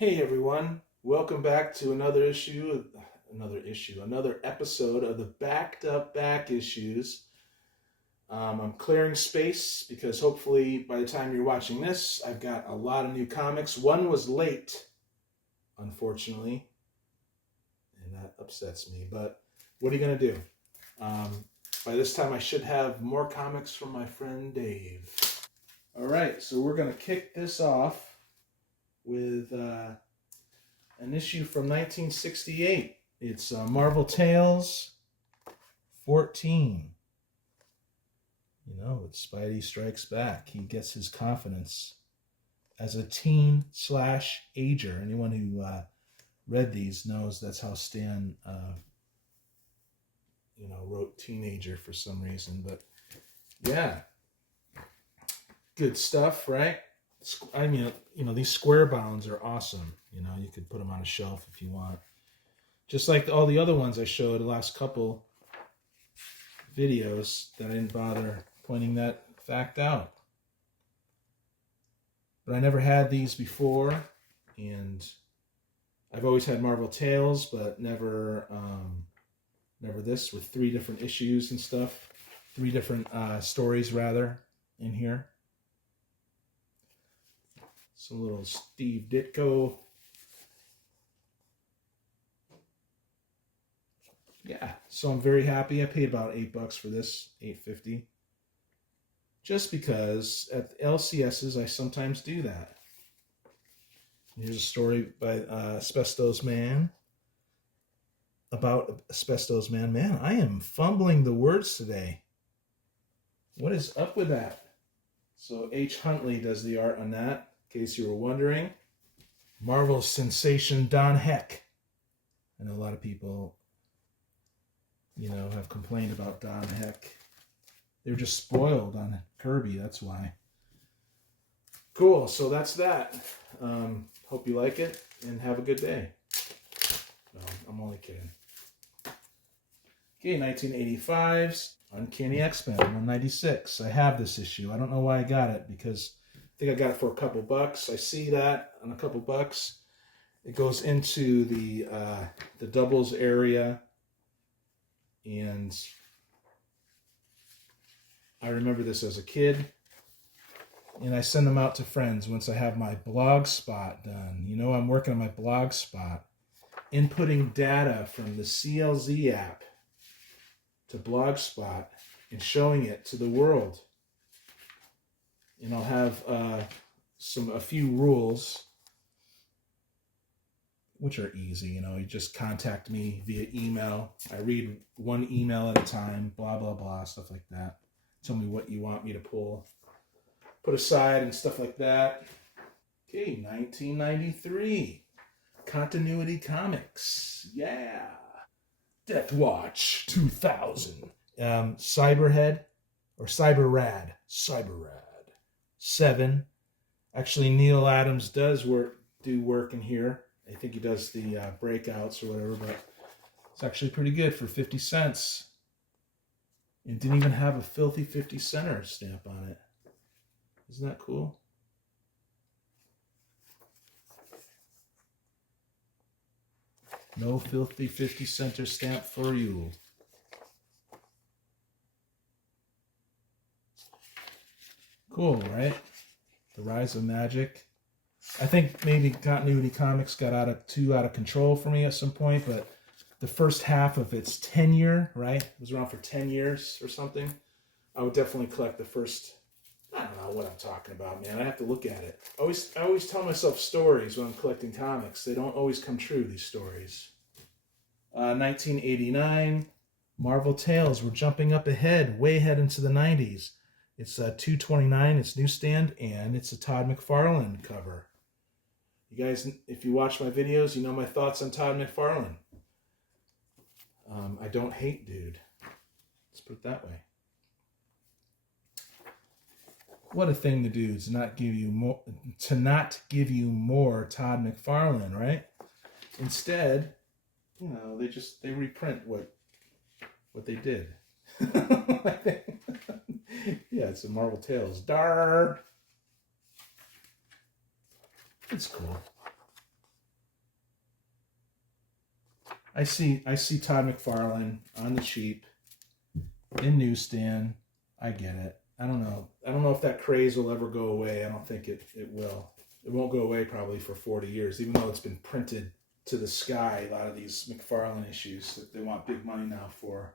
Hey everyone, welcome back to another episode of the Backed Up Back Issues. I'm clearing space because hopefully by the time you're watching this, I've got a lot of new comics. One was late, unfortunately, and that upsets me, but what are you going to do? By this time, I should have more comics from my friend Dave. All right, so we're going to kick this off with an issue from 1968. It's Marvel Tales 14. You know, it's Spidey Strikes Back. He gets his confidence as a teen/ager. Anyone who read these knows that's how Stan, wrote teenager for some reason. But yeah, good stuff, right? I mean, these square bounds are awesome. You could put them on a shelf if you want. Just like all the other ones I showed the last couple videos that I didn't bother pointing that fact out. But I never had these before, and I've always had Marvel Tales, but never this, with 3 different issues and stuff. 3 different stories, rather, in here. Some little Steve Ditko. Yeah, so I'm very happy. I paid about $8 for this, $8.50. Just because at LCSs I sometimes do that. Here's a story by Asbestos Man. About Asbestos Man. Man, I am fumbling the words today. What is up with that? So H. Huntley does the art on that. In case you were wondering, Marvel's sensation Don Heck. I know a lot of people, have complained about Don Heck. They're just spoiled on Kirby, that's why. Cool, so that's that. Hope you like it, and have a good day. No, I'm only kidding. Okay, 1985's Uncanny X-Men, 196. I have this issue. I don't know why I got it, because I think I got it for a couple bucks. I see that on a couple bucks. It goes into the doubles area, and I remember this as a kid, and I send them out to friends once I have my blog spot done. I'm working on my blog spot, inputting data from the CLZ app to Blogspot and showing it to the world. And I'll have a few rules, which are easy. You just contact me via email. I read one email at a time, blah, blah, blah, stuff like that. Tell me what you want me to put aside and stuff like that. Okay, 1993. Continuity Comics. Yeah. Death Watch 2000. Cyberhead or Cyberrad. 7. Actually, Neil Adams does do work in here. I think he does the breakouts or whatever, but it's actually pretty good for 50 cents. And didn't even have a filthy 50 center stamp on it. Isn't that cool? No filthy 50 center stamp for you. Cool, right? The Rise of Magic. I think maybe Continuity Comics got too out of control for me at some point, but the first half of its tenure, right? It was around for 10 years or something. I would definitely collect the first. I don't know what I'm talking about, man. I have to look at it. I always tell myself stories when I'm collecting comics. They don't always come true, these stories. 1989, Marvel Tales. We're jumping up way ahead into the 90s. It's $2.29, it's newsstand, and it's a Todd McFarlane cover. You guys, if you watch my videos, you know my thoughts on Todd McFarlane. I don't hate dude. Let's put it that way. What a thing to do to not give you more Todd McFarlane, right? Instead, they reprint what they did. Yeah, it's a Marvel Tales. Dar. It's cool. I see Todd McFarlane on the cheap in newsstand. I get it. I don't know if that craze will ever go away. I don't think it will. It won't go away probably for 40 years, even though it's been printed to the sky, a lot of these McFarlane issues that they want big money now for.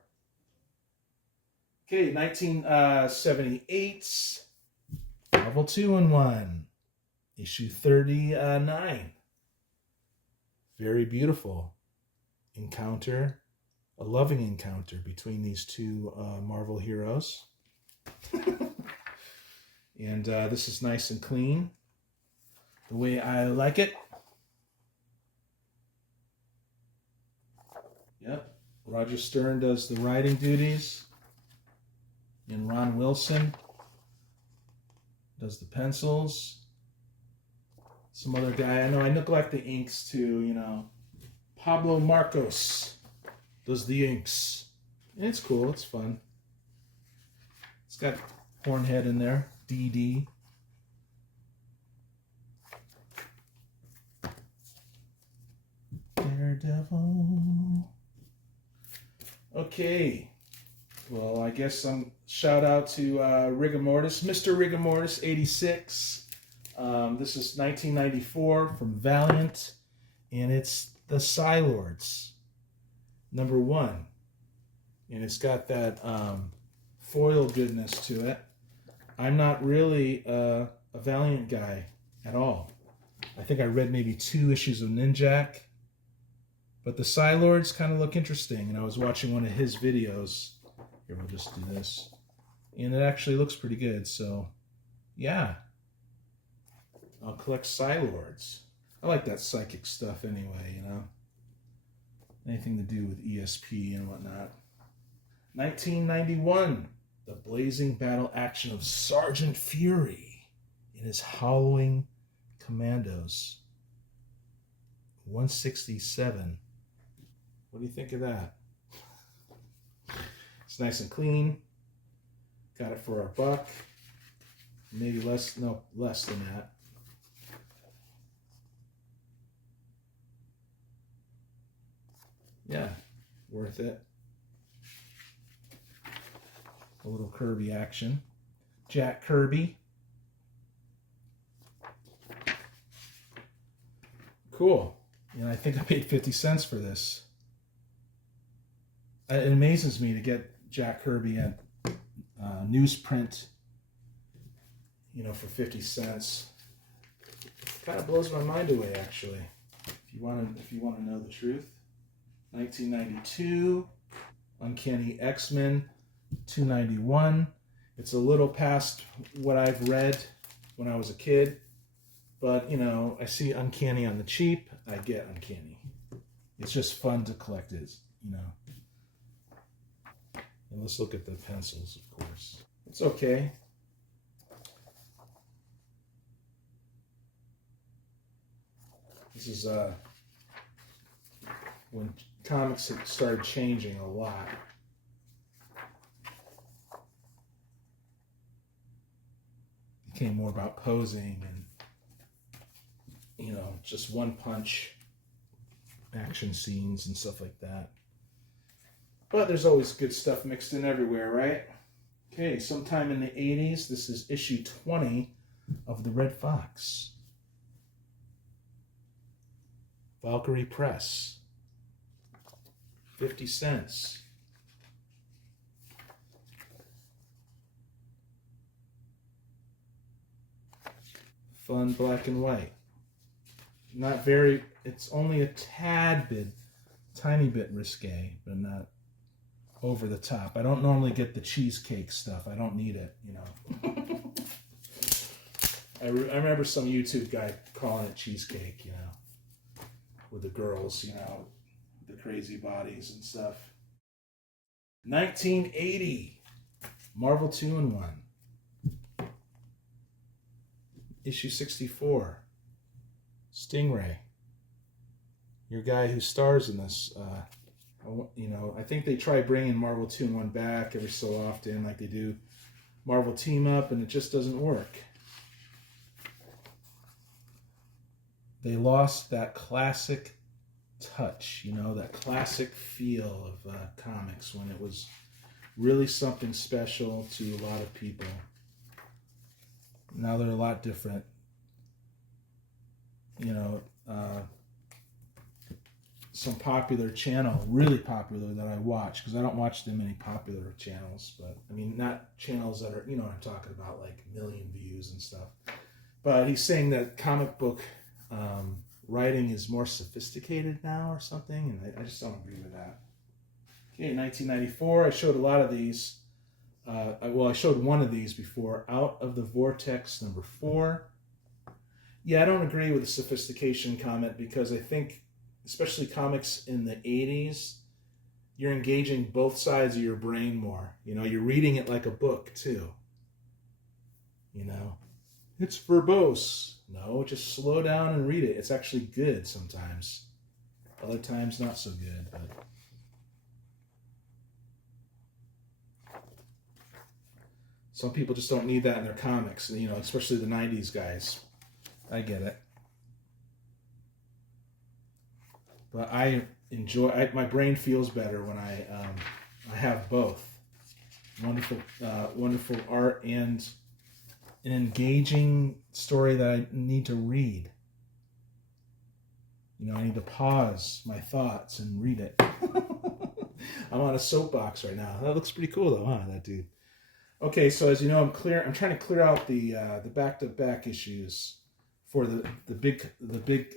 Okay, 1978, Marvel 2-in-1, issue 39. Very beautiful encounter, a loving encounter between these two Marvel heroes. And this is nice and clean, the way I like it. Yep, Roger Stern does the writing duties, and Ron Wilson does the pencils. Some other guy, I know I neglect the inks too, you know. Pablo Marcos does the inks. And it's cool, it's fun. It's got Hornhead in there, DD. Daredevil. Okay. Well, I guess some shout out to Rigor Mortis, Mr. Rigor Mortis, 86. This is 1994 from Valiant, and it's the Psylords, #1. And it's got that foil goodness to it. I'm not really a Valiant guy at all. I think I read maybe 2 issues of Ninjak. But the Psylords kind of look interesting, and I was watching one of his videos. Here, we'll just do this. And it actually looks pretty good, so yeah. I'll collect Psylords. I like that psychic stuff anyway, you know. Anything to do with ESP and whatnot. 1991, the blazing battle action of Sergeant Fury and his Howling Commandos. 167. What do you think of that? It's nice and clean. Got it for $1. Maybe less than that. Yeah, worth it. A little Kirby action. Jack Kirby. Cool. And I think I paid 50 cents for this. It amazes me to get Jack Kirby at newsprint, you know, for 50 cents. Kind of blows my mind away, actually. If you want to know the truth. 1992, Uncanny X-Men, 291. It's a little past what I've read when I was a kid, but you know, I see Uncanny on the cheap. I get Uncanny. It's just fun to collect it, you know. And let's look at the pencils, of course. It's okay. This is when comics had started changing a lot. It became more about posing and, you know, just one punch action scenes and stuff like that. But there's always good stuff mixed in everywhere, right? Okay, sometime in the 80s, this is issue 20 of The Red Fox. Valkyrie Press. 50 cents. Fun black and white. Not very, it's only a tad bit, tiny bit risque, but not over the top. I don't normally get the cheesecake stuff. I don't need it, you know. I remember some YouTube guy calling it cheesecake, you know, with the girls, you know, the crazy bodies and stuff. 1980, Marvel 2-in-1. Issue 64. Stingray. Your guy who stars in this, you know, I think they try bringing Marvel 2-in-1 back every so often, like they do Marvel Team Up, and it just doesn't work. They lost that classic touch, you know, that classic feel of comics when it was really something special to a lot of people. Now they're a lot different. You know, some popular channel, really popular, that I watch, because I don't watch that many popular channels, but I mean, not channels that are, you know what I'm talking about, like million views and stuff. But he's saying that comic book writing is more sophisticated now or something, and I just don't agree with that. Okay, 1994, I showed a lot of these. I showed one of these before, Out of the Vortex #4. Yeah, I don't agree with the sophistication comment, because I think, especially comics in the 80s, you're engaging both sides of your brain more. You know, you're reading it like a book too. You know, it's verbose. No, just slow down and read it. It's actually good sometimes. Other times, not so good. But some people just don't need that in their comics. You know, especially the 90s guys. I get it. But I enjoy. My brain feels better when I have both. Wonderful art and an engaging story that I need to read. You know, I need to pause my thoughts and read it. I'm on a soapbox right now. That looks pretty cool though, huh? That dude. Okay, so as you know, I'm trying to clear out the back-to-back issues for the big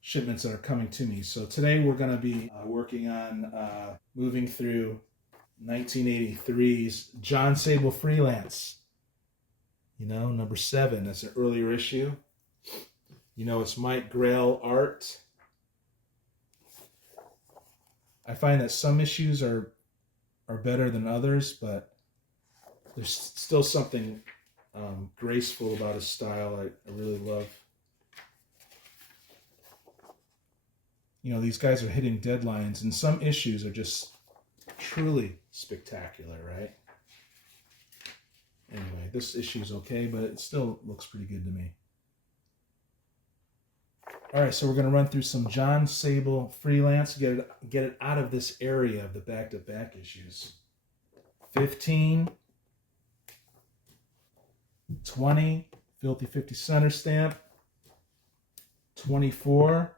shipments that are coming to me. So today we're going to be working on moving through 1983's John Sable Freelance. You know, #7. That's an earlier issue. You know, it's Mike Grail art. I find that some issues are better than others, but there's still something graceful about his style I really love. You know, these guys are hitting deadlines, and some issues are just truly spectacular, right? Anyway, this issue's okay, but it still looks pretty good to me. All right, so we're going to run through some John Sable Freelance, get it out of this area of the back-to-back issues. 15, 20, Filthy 50 center stamp. 24,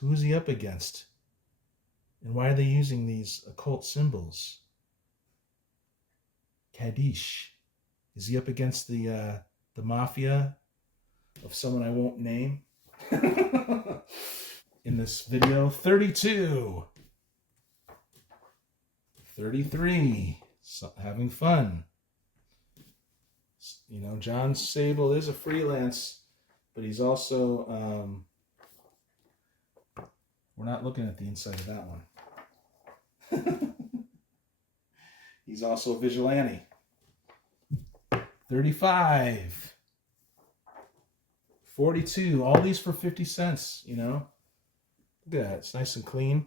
who's he up against? And why are they using these occult symbols? Kaddish. Is he up against the mafia of someone I won't name? In this video. 32. 33. So, having fun. You know, John Sable is a freelance, but he's also, we're not looking at the inside of that one. He's also a vigilante. 35. 42. All these for 50 cents, you know. Look at that. It's nice and clean.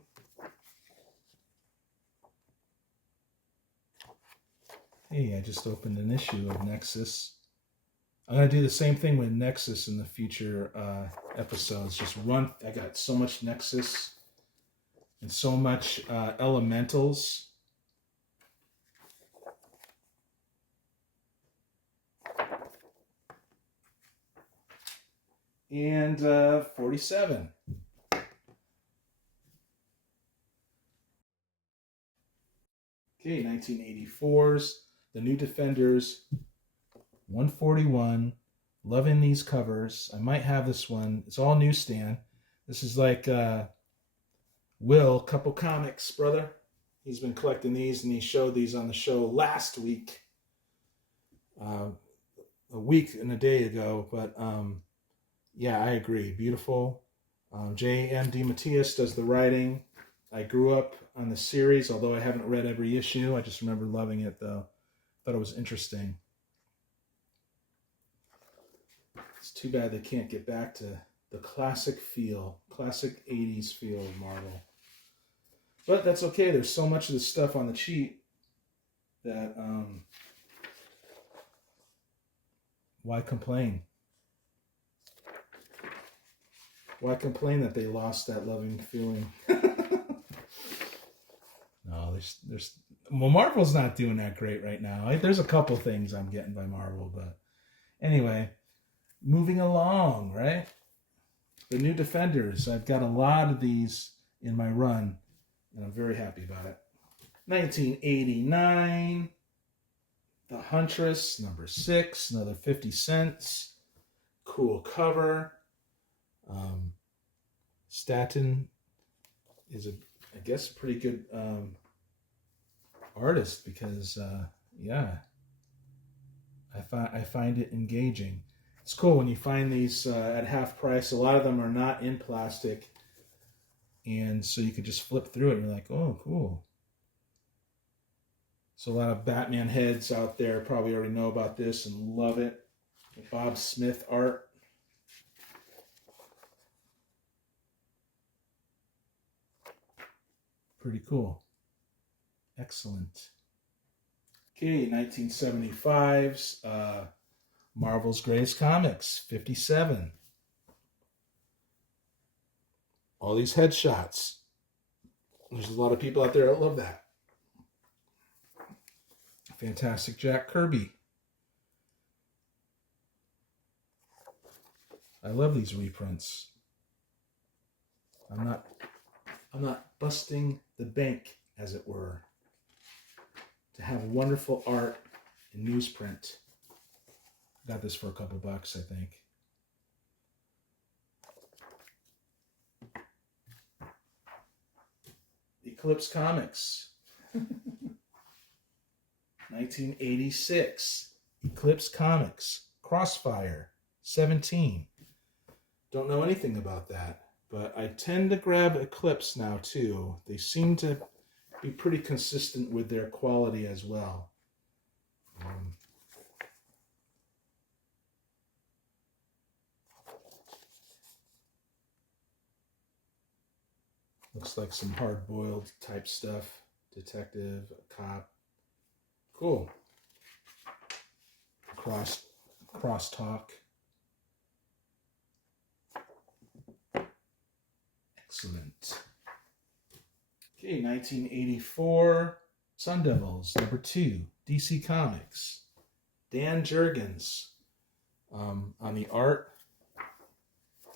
Hey, I just opened an issue of Nexus. I'm going to do the same thing with Nexus in the future episodes. Just run. I got so much Nexus and so much Elementals. And 47. Okay, 1984's The New Defenders, 141. Loving these covers. I might have this one. It's all newsstand. This is like Will, Couple Comics, brother. He's been collecting these, and he showed these on the show last week. A week and a day ago, but yeah, I agree. Beautiful. J.M. DeMatteis does the writing. I grew up on the series, although I haven't read every issue. I just remember loving it, though. Thought it was interesting. It's too bad they can't get back to the classic feel, classic 80s feel of Marvel. But that's okay. There's so much of this stuff on the cheap that why complain? Why complain that they lost that loving feeling? No, well, Marvel's not doing that great right now. There's a couple things I'm getting by Marvel, but anyway, moving along, right? The new Defenders. I've got a lot of these in my run, and I'm very happy about it. 1989, The Huntress, number 6, another 50 cents. Cool cover. Staten is I guess, pretty good artist because, yeah, I find it engaging. It's cool when you find these at half price. A lot of them are not in plastic, and so you could just flip through it and you're like, oh, cool. So a lot of Batman heads out there probably already know about this and love it. Bob Smith art. Pretty cool. Excellent. Okay, 1975's Marvel's Greatest Comics, 57. All these headshots. There's a lot of people out there that love that. Fantastic Jack Kirby. I love these reprints. I'm not busting the bank, as it were, to have wonderful art in newsprint. Got this for a couple bucks, I think. Eclipse Comics. 1986. Eclipse Comics. Crossfire. 17. Don't know anything about that, but I tend to grab Eclipse now too. They seem to be pretty consistent with their quality as well. Looks like some hard-boiled type stuff. Detective, a cop. Cool. Crosstalk. Excellent. Okay, 1984, Sun Devils, number 2, DC Comics. Dan Jurgens on the art.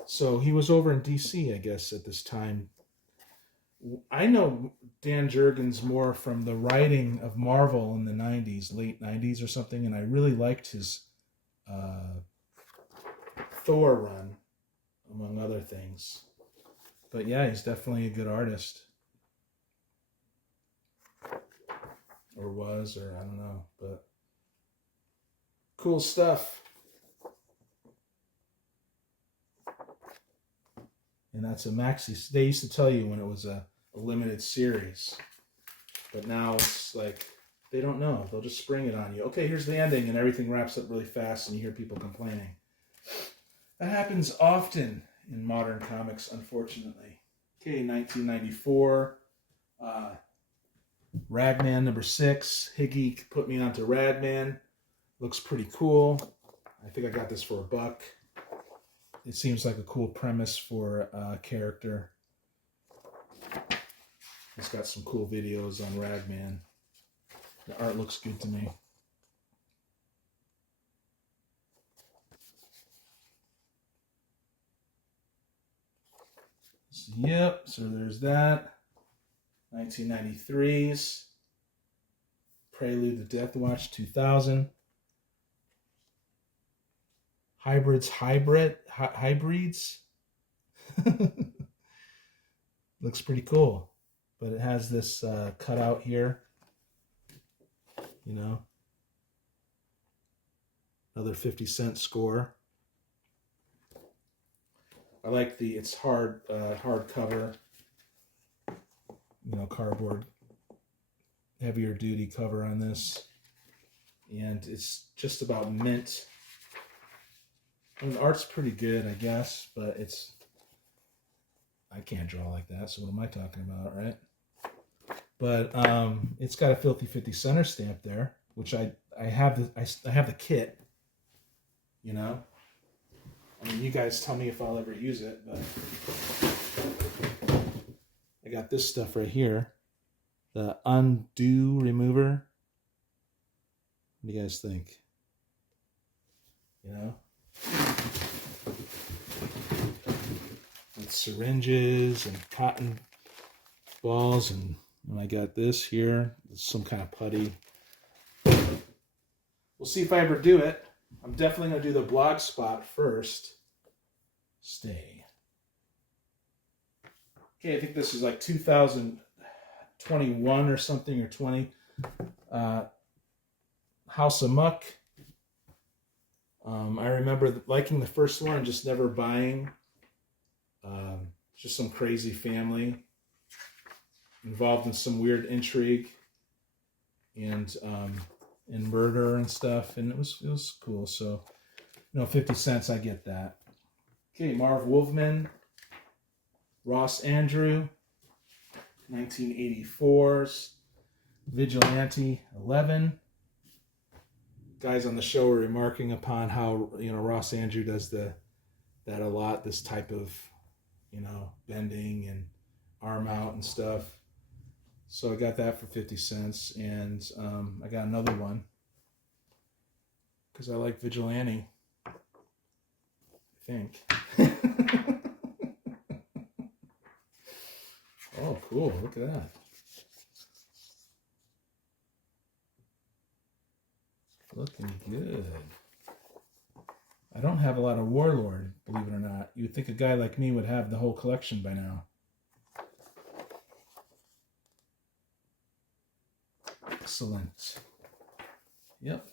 So he was over in DC, I guess, at this time. I know Dan Jurgens more from the writing of Marvel in the 90s, late 90s or something, and I really liked his Thor run, among other things. But yeah, he's definitely a good artist. Or was, or I don't know, but cool stuff. And that's a maxi. They used to tell you when it was a limited series, but now it's like they don't know. They'll just spring it on you. Okay, here's the ending, and everything wraps up really fast, and you hear people complaining. That happens often in modern comics, unfortunately. Okay, 1994. Ragman number 6. Higgy put me onto Ragman. Looks pretty cool. I think I got this for $1. It seems like a cool premise for a character. It's got some cool videos on Ragman. The art looks good to me. So, yep, so there's that. 1993's Prelude to Death Watch 2000. Hybrids. Looks pretty cool. But it has this cutout here. You know. Another 50-cent score. I like it's hard cover. You know, cardboard, heavier duty cover on this. And it's just about mint. I mean, the art's pretty good, I guess, but I can't draw like that, so what am I talking about, right? But it's got a Filthy 50 center stamp there, which I have the kit, you know. I mean, you guys tell me if I'll ever use it, but I got this stuff right here. The undo remover. What do you guys think? You know? With syringes and cotton balls, and I got this here. It's some kind of putty. We'll see if I ever do it. I'm definitely going to do the blog spot first. Stay. Okay, I think this is like 2021 or something, or 20. House of Muck. I remember liking the first one and just never buying. Just some crazy family involved in some weird intrigue and murder and stuff, and it was cool. So, 50 cents, I get that. Okay, Marv Wolfman, Ross Andrew, 1984's Vigilante 11. Guys on the show were remarking upon how Ross Andrew does that a lot. This type of bending and arm out and stuff. So I got that for 50 cents, and I got another one because I like Vigilante, I think. Oh, cool. Look at that. Looking good. I don't have a lot of Warlord, believe it or not. You would think a guy like me would have the whole collection by now. Excellent. Yep.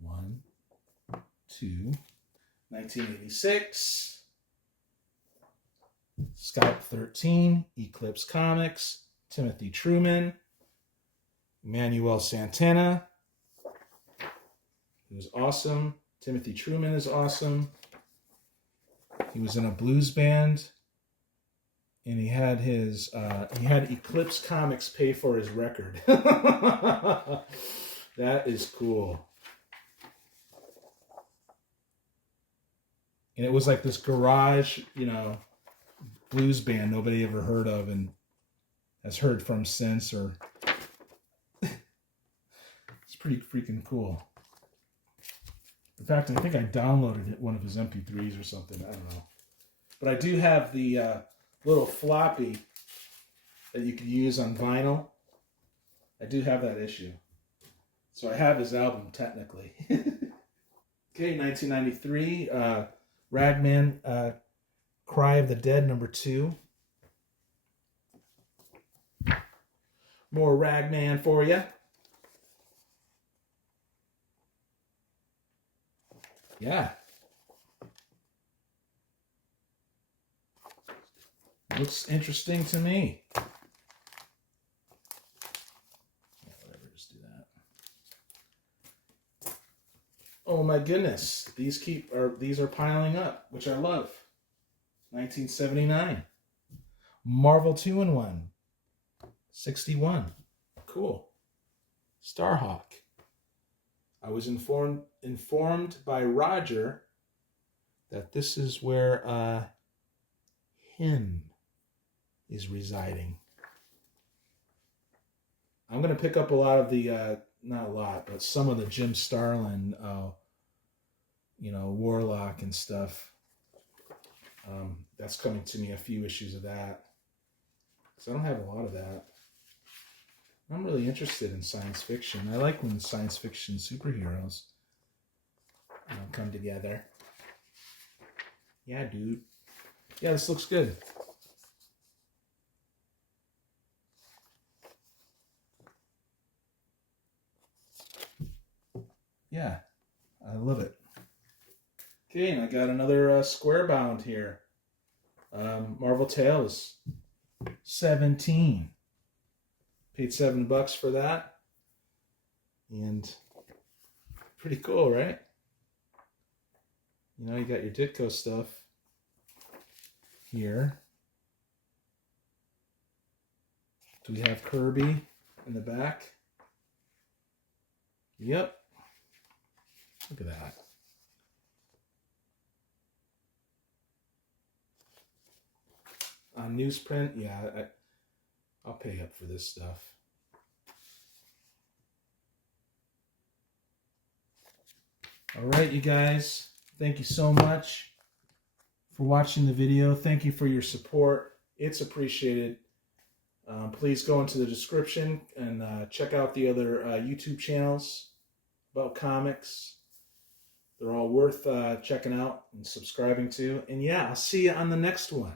1, 2. 1986. Scout 13. Eclipse Comics. Timothy Truman. Emmanuel Santana. He was awesome. Timothy Truman is awesome. He was in a blues band, and he had Eclipse Comics pay for his record. That is cool. And it was like this garage, blues band nobody ever heard of and has heard from since, or it's pretty freaking cool. In fact, I think I downloaded one of his MP3s or something. I don't know. But I do have the little floppy that you can use on vinyl. I do have that issue. So I have his album, technically. Okay, 1993. Ragman, Cry of the Dead, #2. More Ragman for you. Yeah. Looks interesting to me. Yeah, whatever, just do that. Oh my goodness. These are piling up, which I love. 1979. Marvel 2-in-1. 61. Cool. Starhawk. I was informed by Roger that this is where him is residing. I'm going to pick up a lot of the, not a lot, but some of the Jim Starlin, Warlock and stuff. That's coming to me, a few issues of that. Because I don't have a lot of that. I'm really interested in science fiction. I like when science fiction superheroes come together. Yeah, dude. Yeah, this looks good. Yeah, I love it. Okay, and I got another square bound here. Marvel Tales 17. Paid $7 for that. And pretty cool, right? You got your Ditko stuff here. Do we have Kirby in the back? Yep. Look at that. on newsprint. Yeah, I'll pay up for this stuff. All right, you guys. Thank you so much for watching the video. Thank you for your support. It's appreciated. Please go into the description and check out the other YouTube channels about comics. They're all worth checking out and subscribing to. And yeah, I'll see you on the next one.